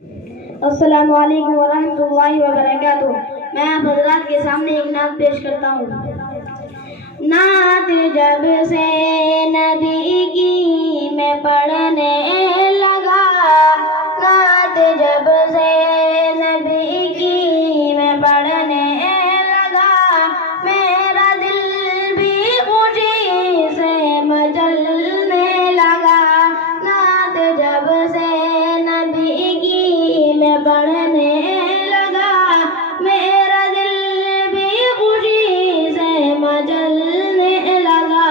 السلام علیکم ورحمۃ اللہ وبرکاتہ۔ میں آپ حضرات کے سامنے ایک نعت پیش کرتا ہوں۔ نعت جب سے نبی کی میں پڑھنے لگا، نعت جب سے نبی کی میں پڑھنے لگا، میرا دل بھی خوشی سے مچلنے لگا۔ نعت جب سے نبی کی میں پڑھنے لگا، میرا دل بھی خوشی سے مچلنے لگا۔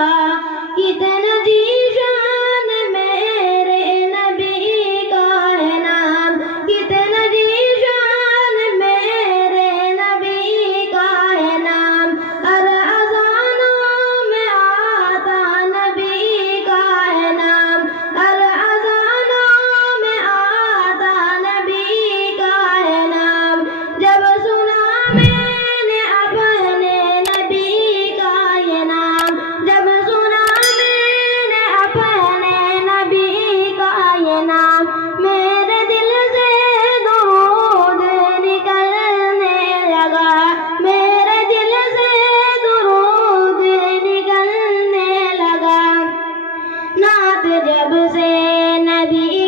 کتنا ذیشان میرے نبی کا ہے نام، کتنا ذیشان میرے نبی کا ہے نام۔ ہر اذانوں میں آتا نبی کا ہے نام، ہر اذانوں میں آتا نبی کا ہے نام۔ جب سنا میں نے اپنے نبی کا یہ نام، جب سنا میں نے اپنے نبی کا یہ نام، میرے دل سے درود نکلنے لگا، میرے دل سے درود نکلنے لگا۔ نعت جب سے نبی